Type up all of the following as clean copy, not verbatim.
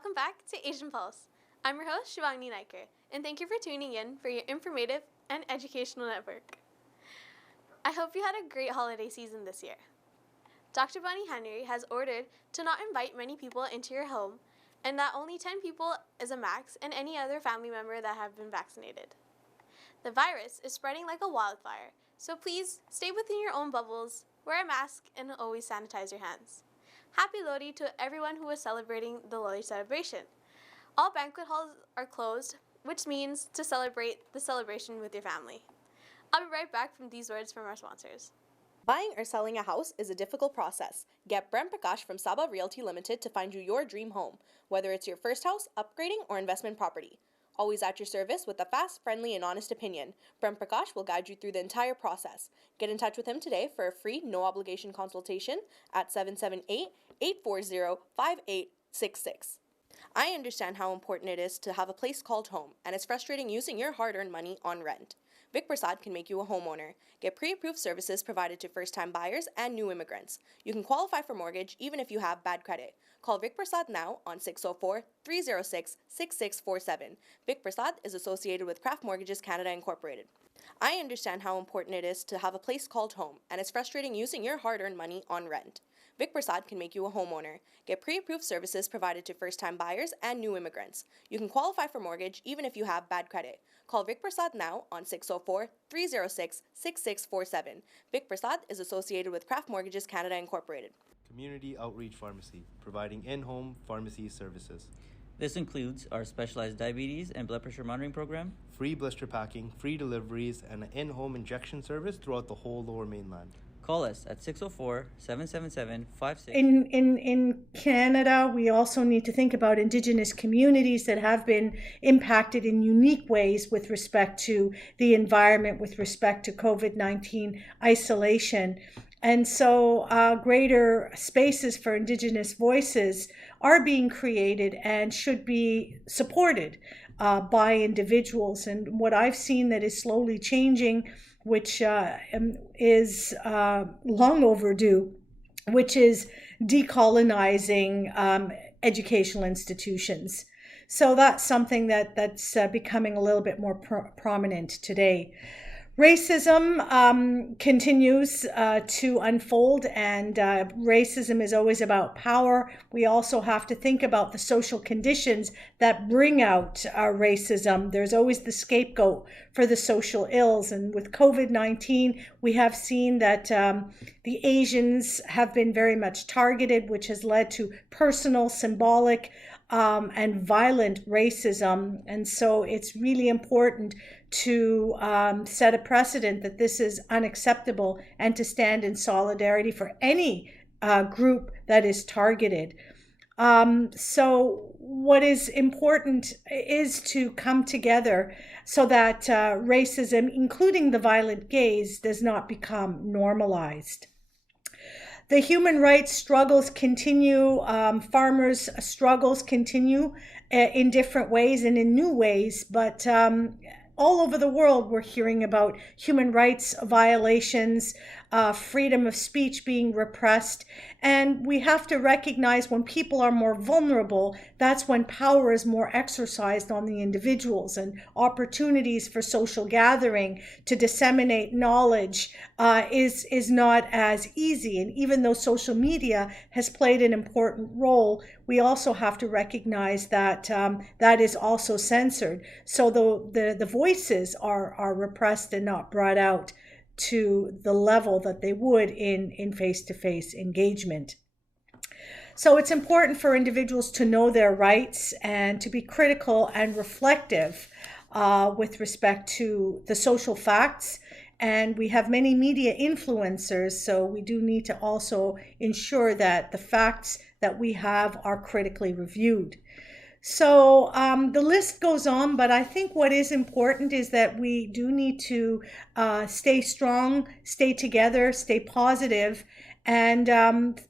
Welcome back to Asian Pulse. I'm your host, Shivani Naiker, and thank you for tuning in for your informative and educational network. I hope you had a great holiday season this year. Dr. Bonnie Henry has ordered to not invite many people into your home and that only 10 people is a max and any other family member that have been vaccinated. The virus is spreading like a wildfire, so please stay within your own bubbles, wear a mask, and always sanitize your hands. Happy Lodi to everyone who is celebrating the Lodi celebration. All banquet halls are closed, which means to celebrate the celebration with your family. I'll be right back from these words from our sponsors. Buying or selling a house is a difficult process. Get Brent Prakash from Saba Realty Limited to find you your dream home, whether it's your first house, upgrading, or investment property. Always at your service with a fast, friendly, and honest opinion, Brent Prakash will guide you through the entire process. Get in touch with him today for a free, no-obligation consultation at 778-840-5866. I understand how important it is to have a place called home, and it's frustrating using your hard-earned money on rent. Vic Prasad can make you a homeowner. Get pre-approved services provided to first-time buyers and new immigrants. You can qualify for mortgage even if you have bad credit. Call Vic Prasad now on 604-306-6647. Vic Prasad is associated with Craft Mortgages Canada Incorporated. I understand how important it is to have a place called home, and it's frustrating using your hard-earned money on rent. Vic Prasad can make you a homeowner. Get pre-approved services provided to first-time buyers and new immigrants. You can qualify for mortgage even if you have bad credit. Call Vic Prasad now on 604-306-6647. Vic Prasad is associated with Craft Mortgages Canada Incorporated. Community Outreach Pharmacy, providing in-home pharmacy services. This includes our specialized diabetes and blood pressure monitoring program, Free blister packing, free deliveries, and an in-home injection service throughout the whole Lower Mainland. Call us at 604-777-56. In Canada, we also need to think about Indigenous communities that have been impacted in unique ways with respect to the environment, with respect to COVID-19 isolation. And so greater spaces for Indigenous voices are being created and should be supported by individuals. And what I've seen that is slowly changing, which is long overdue, which is decolonizing educational institutions. So that's something that's becoming a little bit more prominent today. Racism continues to unfold, and racism is always about power. We also have to think about the social conditions that bring out racism. There's always the scapegoat for the social ills, and with COVID-19, we have seen that the Asians have been very much targeted, which has led to personal, symbolic, and violent racism. And so it's really important to set a precedent that this is unacceptable and to stand in solidarity for any group that is targeted. So what is important is to come together so that racism, including the violent gaze, does not become normalized. The human rights struggles continue, farmers' struggles continue in different ways and in new ways, but all over the world we're hearing about human rights violations, freedom of speech being repressed, and we have to recognize when people are more vulnerable, that's when power is more exercised on the individuals, and opportunities for social gathering to disseminate knowledge is not as easy. And even though social media has played an important role, we also have to recognize that that is also censored. So the voices are repressed and not brought out to the level that they would in face-to-face engagement. So it's important for individuals to know their rights and to be critical and reflective with respect to the social facts. And we have many media influencers, so we do need to also ensure that the facts that we have are critically reviewed. So the list goes on, but I think what is important is that we do need to stay strong, stay together, stay positive. And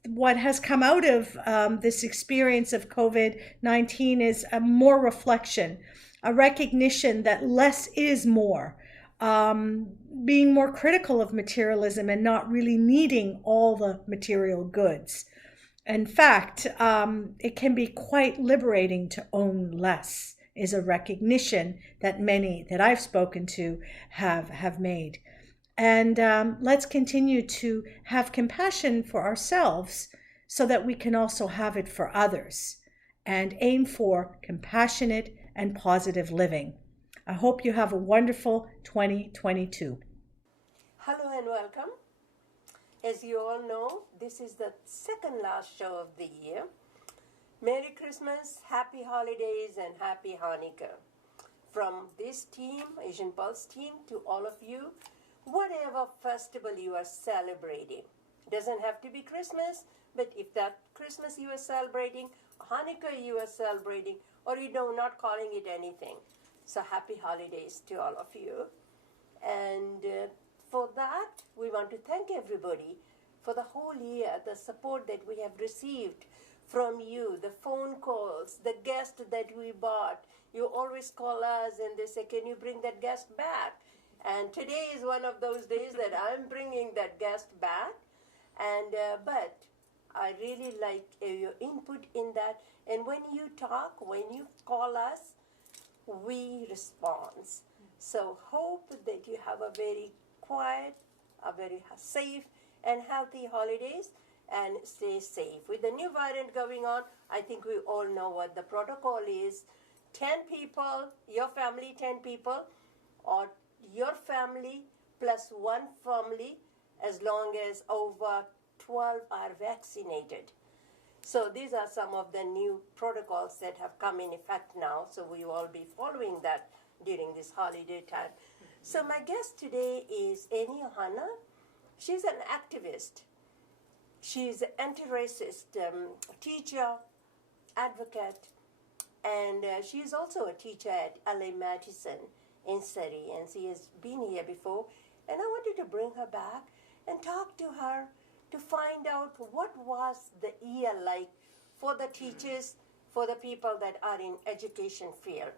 what has come out of this experience of COVID-19 is a more reflection, a recognition that less is more, being more critical of materialism and not really needing all the material goods. In fact, it can be quite liberating to own less, is a recognition that many that I've spoken to have made. And let's continue to have compassion for ourselves so that we can also have it for others and aim for compassionate and positive living. I hope you have a wonderful 2022. Hello and welcome. As you all know, this is the second last show of the year. Merry Christmas, Happy Holidays, and Happy Hanukkah. From this team, Asian Pulse team, to all of you, whatever festival you are celebrating. It doesn't have to be Christmas, but if that Christmas you are celebrating, Hanukkah you are celebrating, or you know, not calling it anything. So happy holidays to all of you. And for that, we want to thank everybody for the whole year, the support that we have received from you, the phone calls, the guest that we brought. You always call us and they say, can you bring that guest back? And today is one of those days that I'm bringing that guest back. And but I really like your input in that. And when you talk, when you call us, we respond. So hope that you have a very quiet, a very safe and healthy holidays, and stay safe. With the new variant going on, I think we all know what the protocol is. 10 people, your family 10 people, or your family plus one family, as long as over 12 are vaccinated. So these are some of the new protocols that have come in effect now, so we will all be following that during this holiday time. So my guest today is Annie Ohana. She's an activist. She's an anti-racist teacher, advocate, and she is also a teacher at LA Madison in Surrey, and she has been here before. And I wanted to bring her back and talk to her to find out what was the year like for the teachers, for the people that are in education field.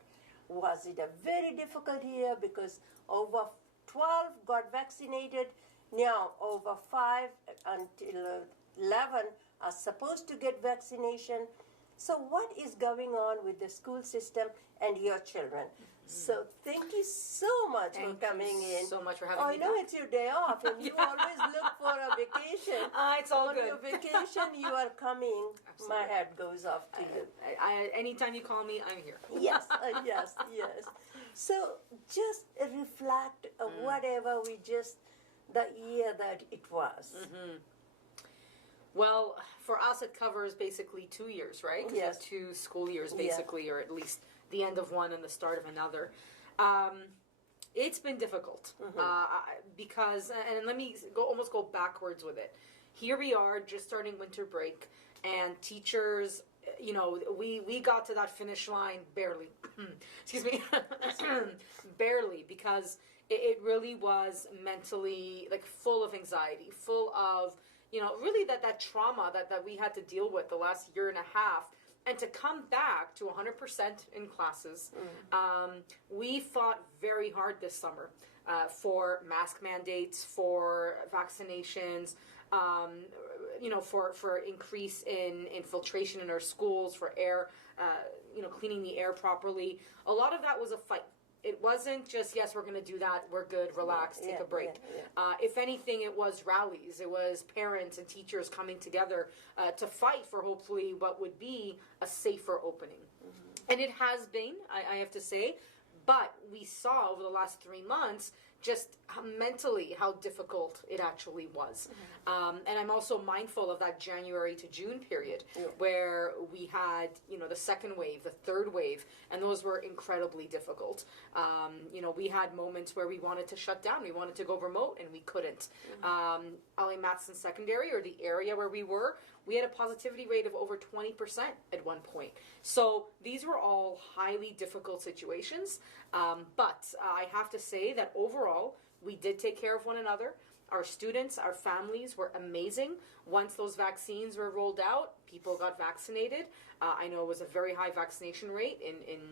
Was it a very difficult year because over 12 got vaccinated? Now over 5 until 11 are supposed to get vaccination. So what is going on with the school system and your children? So thank you so much for coming in. So much for having me. I know it's your day off, and you always look for a vacation. It's all On good. your vacation, you are coming. Absolutely. My hat goes off to you. Anytime you call me, I'm here. Yes, yes. So just reflect whatever we just, the year that it was. Well, for us, it covers basically 2 years, right? 'Cause Yes. it's 2 school years, Yeah. basically, or at least the end of one and the start of another. It's been difficult because, and let me almost go backwards with it. Here we are, just starting winter break, and teachers, you know, we got to that finish line barely. Excuse me, barely, because it really was mentally like full of anxiety, full of, you know, really that trauma that we had to deal with the last year and a half. And to come back to 100% in classes, we fought very hard this summer for mask mandates, for vaccinations, you know, for increase in infiltration in our schools, for air, you know, cleaning the air properly. A lot of that was a fight. It wasn't just, yes, we're going to do that, we're good, relax, take a break. If anything, it was rallies. It was parents and teachers coming together to fight for hopefully what would be a safer opening. And it has been, I have to say, but we saw over the last 3 months just mentally how difficult it actually was. And I'm also mindful of that January to June period where we had, you know, the second wave, the third wave, and those were incredibly difficult. You know, we had moments where we wanted to shut down, we wanted to go remote, and we couldn't. LA Madison Secondary, or the area where we were, we had a positivity rate of over 20% at one point. So these were all highly difficult situations. But I have to say that overall, we did take care of one another. Our students, our families were amazing. Once those vaccines were rolled out, people got vaccinated. I know it was a very high vaccination rate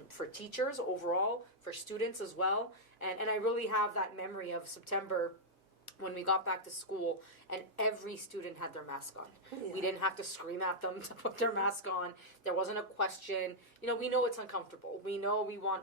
for teachers overall, for students as well. And I really have that memory of September when we got back to school and every student had their mask on. Yeah. We didn't have to scream at them to put their mask on. There wasn't a question. You know, we know it's uncomfortable. We know we want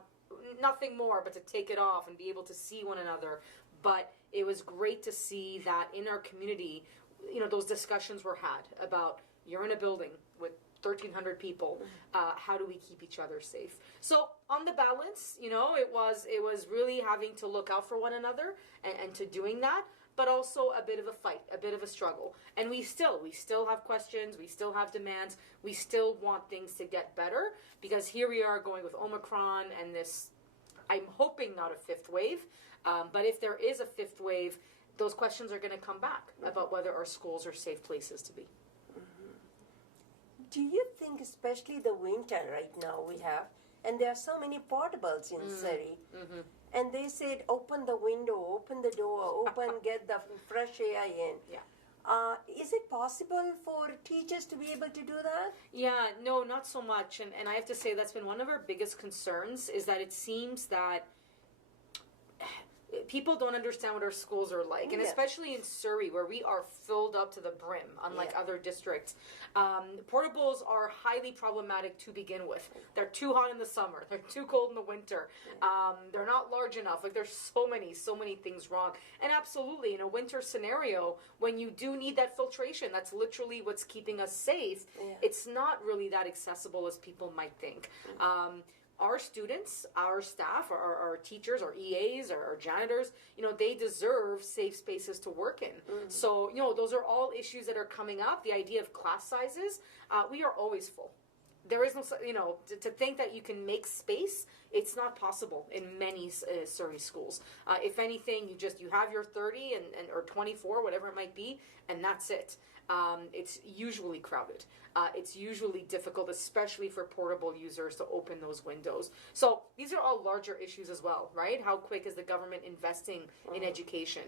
nothing more but to take it off and be able to see one another. But it was great to see that in our community, you know, those discussions were had about, you're in a building with 1,300 people. How do we keep each other safe? So on the balance, you know, it was really having to look out for one another and to doing that, but also a bit of a fight, a bit of a struggle. And we still have questions, we still have demands, we still want things to get better, because here we are going with Omicron and this, I'm hoping not a fifth wave, but if there is a fifth wave, those questions are going to come back about whether our schools are safe places to be. Do you think, especially the winter right now we have, and there are so many portables in Surrey, and they said open the window, open the door, get the fresh air in. Yeah. Is it possible for teachers to be able to do that? Yeah, no, not so much. And I have to say that's been one of our biggest concerns, is that it seems that people don't understand what our schools are like, and Yeah. especially in Surrey, where we are filled up to the brim, unlike Yeah. other districts. Portables are highly problematic to begin with. They're too hot in the summer. They're too cold in the winter. They're not large enough. Like, there's so many things wrong. And absolutely, in a winter scenario, when you do need that filtration, that's literally what's keeping us safe. Yeah. It's not really that accessible as people might think. Our students, our staff, our teachers, our EAs, our janitors, you know, they deserve safe spaces to work in. So, you know, those are all issues that are coming up. The idea of class sizes, we are always full. There is no, you know, to think that you can make space, it's not possible in many Surrey schools. If anything, you have your 30 and or 24, whatever it might be, and that's it. It's usually crowded. It's usually difficult, especially for portable users, to open those windows. So these are all larger issues as well, right? How quick is the government investing in education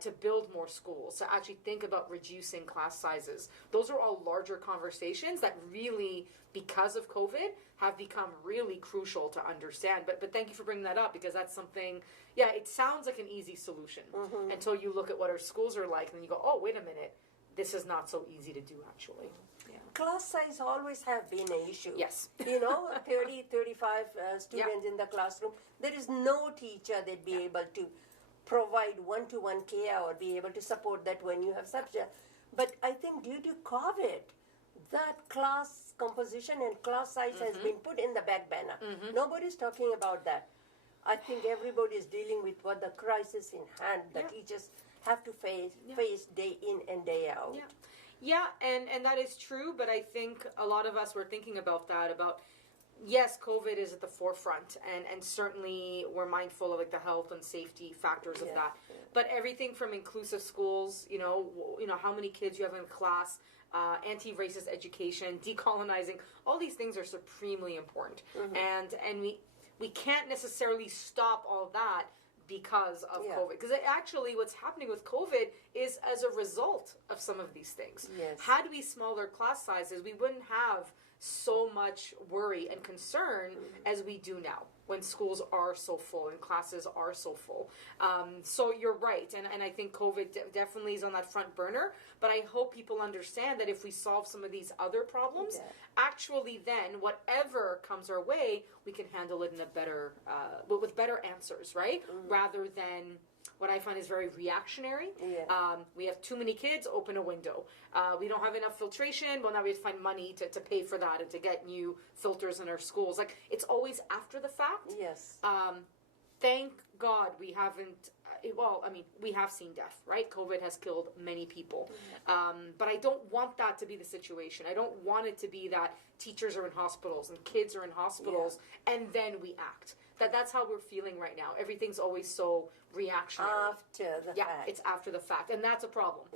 to build more schools, to actually think about reducing class sizes? Those are all larger conversations that really, because of COVID, have become really crucial to understand. But thank you for bringing that up, because that's something, yeah, it sounds like an easy solution until you look at what our schools are like and you go, oh, wait a minute, this is not so easy to do, actually. Class size always have been an issue. Yes. You know, 30, 35 students in the classroom. There is no teacher that be able to provide one-to-one care or be able to support that when you have such a... But I think due to COVID, that class composition and class size has been put in the back burner. Nobody's talking about that. I think everybody is dealing with what the crisis in hand the teachers have to face day in and day out. Yeah, and that is true, but I think a lot of us were thinking about that, yes, COVID is at the forefront, and certainly we're mindful of like the health and safety factors of that. But everything from inclusive schools, you know how many kids you have in class, anti-racist education, decolonizing, all these things are supremely important. And we can't necessarily stop all that because of COVID. Because actually what's happening with COVID is as a result of some of these things. Yes. Had we smaller class sizes, we wouldn't have so much worry and concern as we do now, when schools are so full and classes are so full. So you're right, and I think COVID definitely is on that front burner, but I hope people understand that if we solve some of these other problems, actually then, whatever comes our way, we can handle it in a better, with better answers, right? Rather than what I find is very reactionary. We have too many kids, open a window. We don't have enough filtration, well, now we have to find money to pay for that and to get new filters in our schools. Like, it's always after the fact. Yes. Thank God we haven't, we have seen death, right? COVID has killed many people. But I don't want that to be the situation. I don't want it to be that teachers are in hospitals and kids are in hospitals and then we act. That's how we're feeling right now. Everything's always so reactionary. After the fact. It's after the fact, and that's a problem.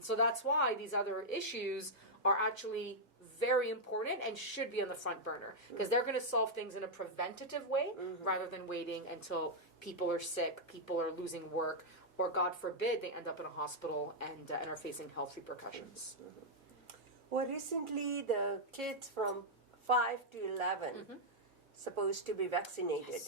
So that's why these other issues are actually very important and should be on the front burner, because they're going to solve things in a preventative way rather than waiting until people are sick, people are losing work, or God forbid they end up in a hospital and are facing health repercussions. Well, recently the kids from 5 to 11 supposed to be vaccinated.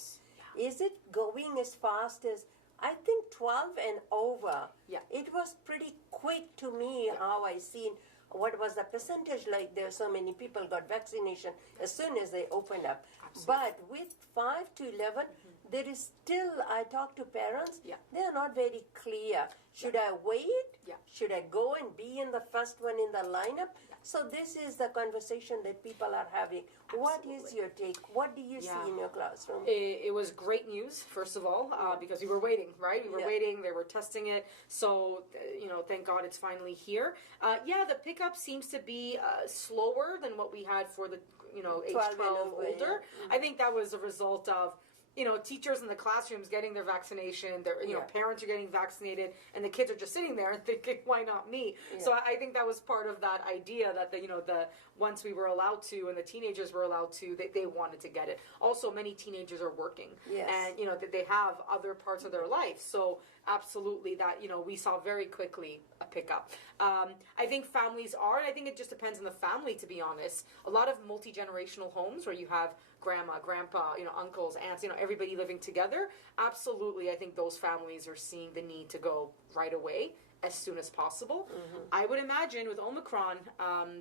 Is it going as fast as I think 12 and over. Yeah. It was pretty quick to me how I seen what was the percentage like. There so many people got vaccination as soon as they opened up. But with 5 to 11, there is still, I talk to parents, they are not very clear. Should I wait? Should I go and be in the first one in the lineup? So this is the conversation that people are having. What is your take? What do you see in your classroom? It was great news, first of all, because we were waiting, right? We were waiting. They were testing it. So, thank God it's finally here. The pickup seems to be slower than what we had for the, age 12 older. I think that was a result of, teachers in the classrooms getting their vaccination, their, parents are getting vaccinated, and the kids are just sitting there and thinking, why not me? Yeah. So I think that was part of that idea that the once we were allowed to and the teenagers were allowed to, they wanted to get it. Also, many teenagers are working, and they have other parts of their life. So absolutely, that we saw very quickly a pickup. I think families are, and I think it just depends on the family. To be honest, a lot of multi-generational homes where you have grandma, grandpa, uncles, aunts, everybody living together. Absolutely, I think those families are seeing the need to go right away as soon as possible. Mm-hmm. I would imagine with Omicron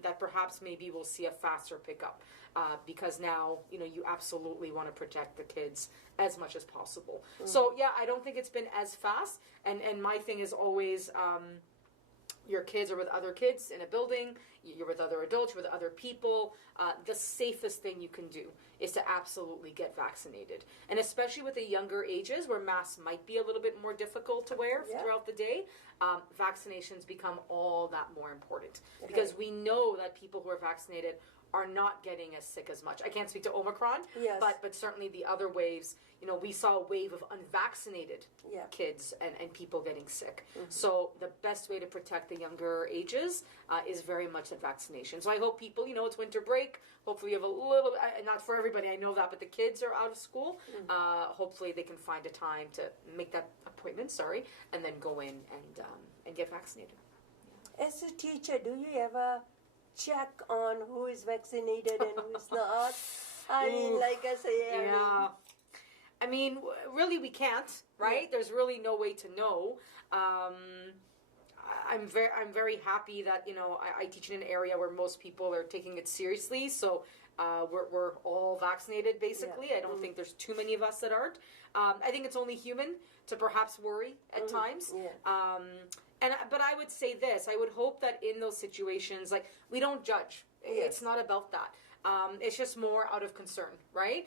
that perhaps maybe we'll see a faster pickup because now, you absolutely want to protect the kids as much as possible. Mm-hmm. So, I don't think it's been as fast. And my thing is always your kids are with other kids in a building, you're with other adults, you're with other people. The safest thing you can do is to absolutely get vaccinated. And especially with the younger ages where masks might be a little bit more difficult to wear throughout the day, vaccinations become all that more important. Because we know that people who are vaccinated are not getting as sick as much. I can't speak to Omicron, but certainly the other waves, we saw a wave of unvaccinated kids and people getting sick. Mm-hmm. So the best way to protect the younger ages is very much that vaccination. So I hope people, it's winter break, hopefully you have a little, not for everybody, I know that, but the kids are out of school. Mm-hmm. Hopefully they can find a time to make that appointment, and then go in and get vaccinated. Yeah. As a teacher, do you ever check on who is vaccinated and who's not? I mean, like I say, I mean, really, we can't, right? Yeah. There's really no way to know. I'm very happy that I teach in an area where most people are taking it seriously. So we're all vaccinated, basically. Yeah. I don't think there's too many of us that aren't. I think it's only human to perhaps worry at times. Yeah. But I would say this, I would hope that in those situations, we don't judge. Yes. It's not about that. It's just more out of concern, right?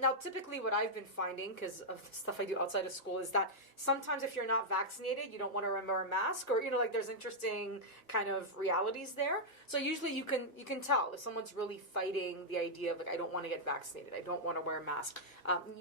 Now, typically what I've been finding, because of the stuff I do outside of school, is that sometimes if you're not vaccinated, you don't want to wear a mask, or, there's interesting kind of realities there. So usually you can tell if someone's really fighting the idea of, I don't want to get vaccinated, I don't want to wear a mask.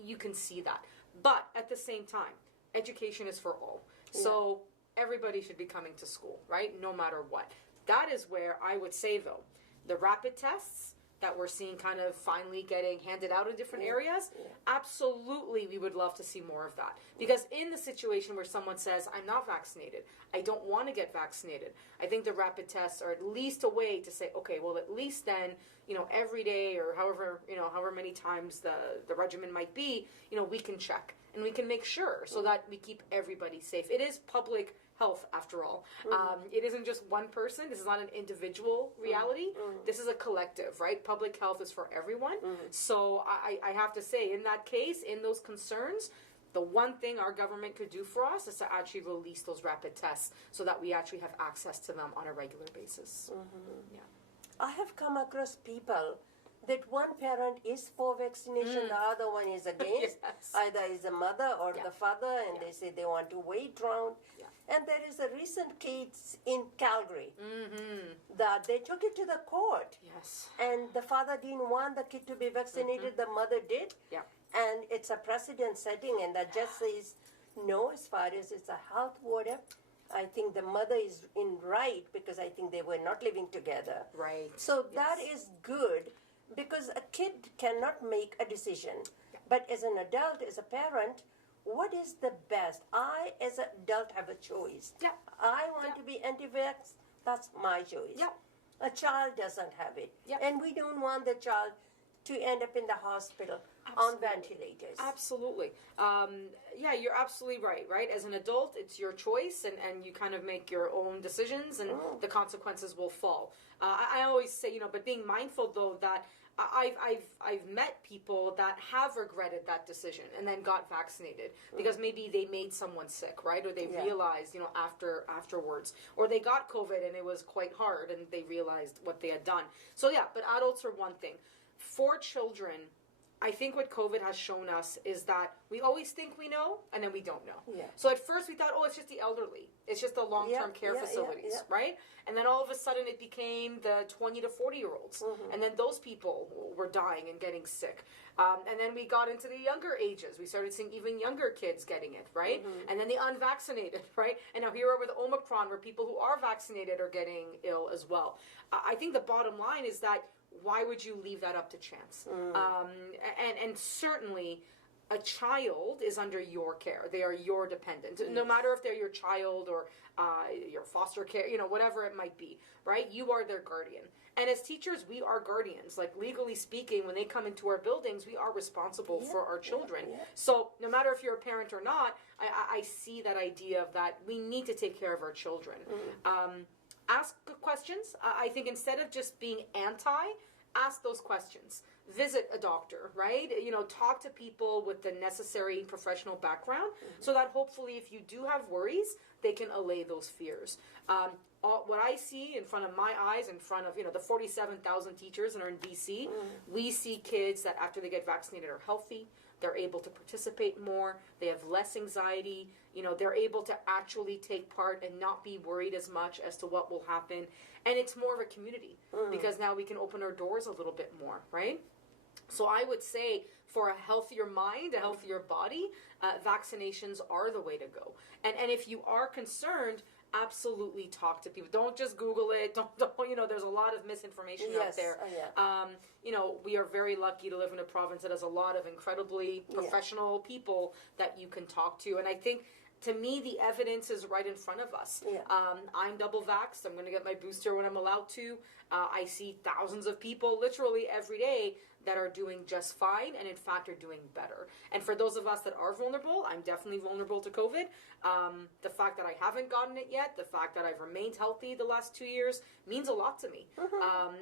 You can see that. But at the same time, education is for all. Yeah. So everybody should be coming to school, right? No matter what. That is where I would say, though, the rapid tests that we're seeing kind of finally getting handed out in different areas, absolutely we would love to see more of that. Because in the situation where someone says, I'm not vaccinated, I don't want to get vaccinated, I think the rapid tests are at least a way to say, okay, well, at least then, every day or however many times the regimen might be, we can check and we can make sure so that we keep everybody safe. It is public health, after all. It isn't just one person. This is not an individual reality. This is a collective, right? Public health is for everyone. So I have to say, in that case, in those concerns, the one thing our government could do for us is to actually release those rapid tests so that we actually have access to them on a regular basis. Yeah. I have come across people that one parent is for vaccination, the other one is against. Yes. Either is the mother or the father, and they say they want to wait round. Yeah. And there is a recent case in Calgary that they took it to the court. Yes. And the father didn't want the kid to be vaccinated, the mother did. Yeah. And it's a precedent setting, and the judge says no, as far as it's a health order. I think the mother is in right because I think they were not living together. Right. So that is good. Because a kid cannot make a decision. Yeah. But as an adult, as a parent, what is the best? I, as an adult, have a choice. Yeah. I want to be anti-vax. That's my choice. Yeah. A child doesn't have it. Yeah. And we don't want the child to end up in the hospital on ventilators. Absolutely. Yeah, you're absolutely right? As an adult, it's your choice, and you kind of make your own decisions, and the consequences will fall. I always say, but being mindful, though, that I've met people that have regretted that decision and then got vaccinated because maybe they made someone sick, right? Or they realized, afterwards, or they got COVID and it was quite hard and they realized what they had done. So yeah, but adults are one thing. For children, I think what COVID has shown us is that we always think we know, and then we don't know. Yeah. So at first we thought, it's just the elderly. It's just the long-term care facilities, right? And then all of a sudden it became the 20 to 40-year-olds. And then those people were dying and getting sick. And then we got into the younger ages. We started seeing even younger kids getting it, right? And then the unvaccinated, right? And now here we are with Omicron, where people who are vaccinated are getting ill as well. I think the bottom line is that why would you leave that up to chance? And certainly, a child is under your care. They are your dependent. No matter if they're your child or your foster care, whatever it might be, right? You are their guardian. And as teachers, we are guardians. Like, legally speaking, when they come into our buildings, we are responsible for our children. So no matter if you're a parent or not, I see that idea of that we need to take care of our children. Ask questions. I think instead of just being anti, ask those questions. Visit a doctor, right? Talk to people with the necessary professional background so that hopefully if you do have worries, they can allay those fears. What I see in front of my eyes, in front of, the 47,000 teachers that are in BC, we see kids that after they get vaccinated are healthy. They're able to participate more. They have less anxiety. They're able to actually take part and not be worried as much as to what will happen. And it's more of a community because now we can open our doors a little bit more, right? So I would say for a healthier mind, a healthier body, vaccinations are the way to go. And if you are concerned, absolutely talk to people. Don't just Google it. Don't there's a lot of misinformation out there. We are very lucky to live in a province that has a lot of incredibly professional people that you can talk to. And I think, to me, the evidence is right in front of us. I'm double vaxxed. I'm going to get my booster when I'm allowed to. I see thousands of people literally every day that are doing just fine and, in fact, are doing better. And for those of us that are vulnerable, I'm definitely vulnerable to COVID. The fact that I haven't gotten it yet, the fact that I've remained healthy the last 2 years means a lot to me.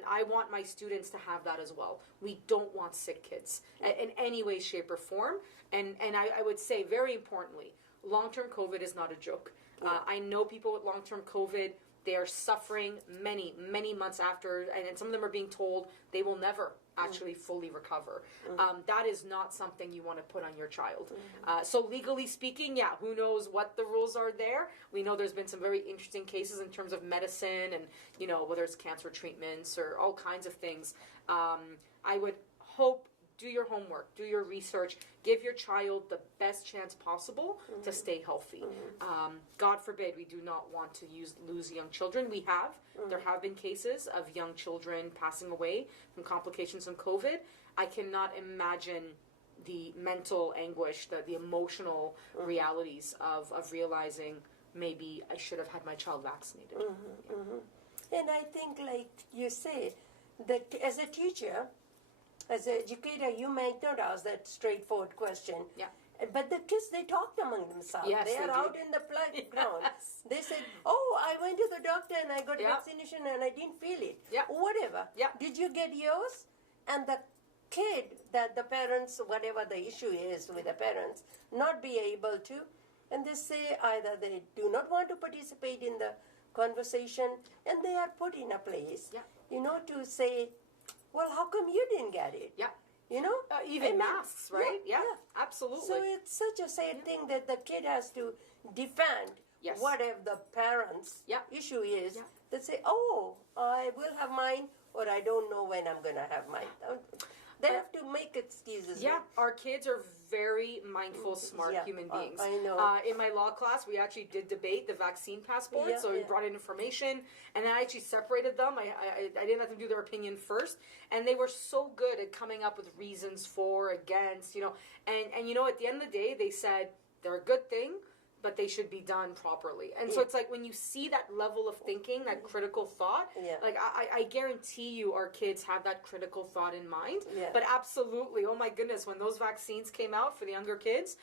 I want my students to have that as well. We don't want sick kids in any way, shape, or form. And I would say, very importantly, long-term COVID is not a joke. I know people with long-term COVID, they are suffering many, many months after, and some of them are being told they will never actually fully recover. That is not something you want to put on your child. So legally speaking, who knows what the rules are there. We know there's been some very interesting cases in terms of medicine and, whether it's cancer treatments or all kinds of things. I would hope, do your homework, do your research, give your child the best chance possible to stay healthy. God forbid we do not want to lose young children. There have been cases of young children passing away from complications from COVID. I cannot imagine the mental anguish, the emotional realities of realizing maybe I should have had my child vaccinated. And I think, like you said, that as a teacher, as an educator, you might not ask that straightforward question. But the kids, they talked among themselves. They are out in the playground. They said, I went to the doctor and I got vaccination and I didn't feel it. Whatever. Did you get yours? And the kid, that the parents, whatever the issue is with the parents, not be able to. And they say either they do not want to participate in the conversation and they are put in a place, to say, well, how come you didn't get it? Even masks, right? Absolutely. So it's such a sad thing that the kid has to defend whatever the parents' issue is. They say, I will have mine, or I don't know when I'm going to have mine. They have to make excuses. Our kids are very mindful, smart human beings. I know. In my law class, we actually did debate the vaccine passport. So we brought in information, and then I actually separated them. I didn't let them do their opinion first, and they were so good at coming up with reasons for, against, and at the end of the day, they said they're a good thing. but they should be done properly. And so it's like when you see that level of thinking, that critical thought, like I guarantee you our kids have that critical thought in mind. But absolutely, oh my goodness, when those vaccines came out for the younger kids,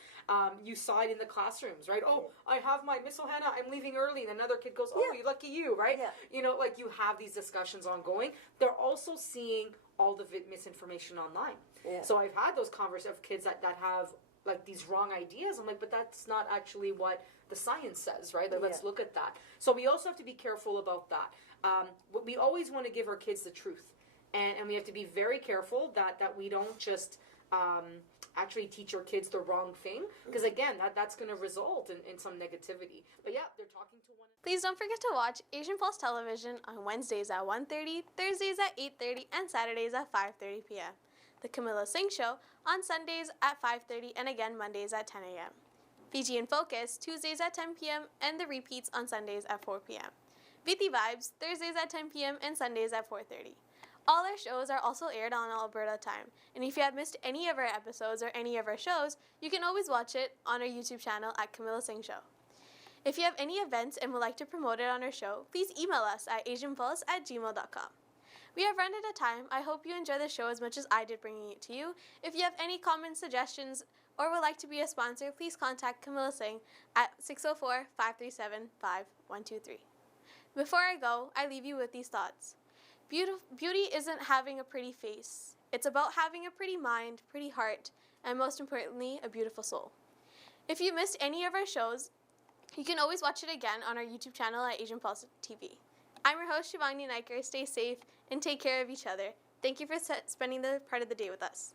you saw it in the classrooms, right? Oh, I have my Miss Ohana, I'm leaving early. And another kid goes, oh, you lucky you, right? You know, like you have these discussions ongoing. They're also seeing all the misinformation online. So I've had those conversations of kids that have like these wrong ideas. I'm like, but that's not actually what the science says, right? Like, let's look at that. So we also have to be careful about that. We always want to give our kids the truth. And we have to be very careful that we don't just actually teach our kids the wrong thing. Because again, that's going to result in some negativity. But yeah, they're talking to one. Please don't forget to watch Asian Pulse Television on Wednesdays at 1:30, Thursdays at 8:30, and Saturdays at 5:30 p.m. The Camilla Singh Show on Sundays at 5:30 and again Mondays at 10 a.m. Fiji in Focus Tuesdays at 10 p.m. and the repeats on Sundays at 4 p.m. Viti Vibes Thursdays at 10 p.m. and Sundays at 4:30. All our shows are also aired on Alberta time, and if you have missed any of our episodes or any of our shows, you can always watch it on our YouTube channel at Camilla Singh Show. If you have any events and would like to promote it on our show, please email us at asianpulse@gmail.com. We have run out of time. I hope you enjoy the show as much as I did bringing it to you. If you have any comments, suggestions, or would like to be a sponsor, please contact Camilla Singh at 604-537-5123. Before I go, I leave you with these thoughts. Beauty isn't having a pretty face. It's about having a pretty mind, pretty heart, and most importantly, a beautiful soul. If you missed any of our shows, you can always watch it again on our YouTube channel at Asian Pulse TV. I'm your host, Shivani Naiker. Stay safe and take care of each other. Thank you for spending the part of the day with us.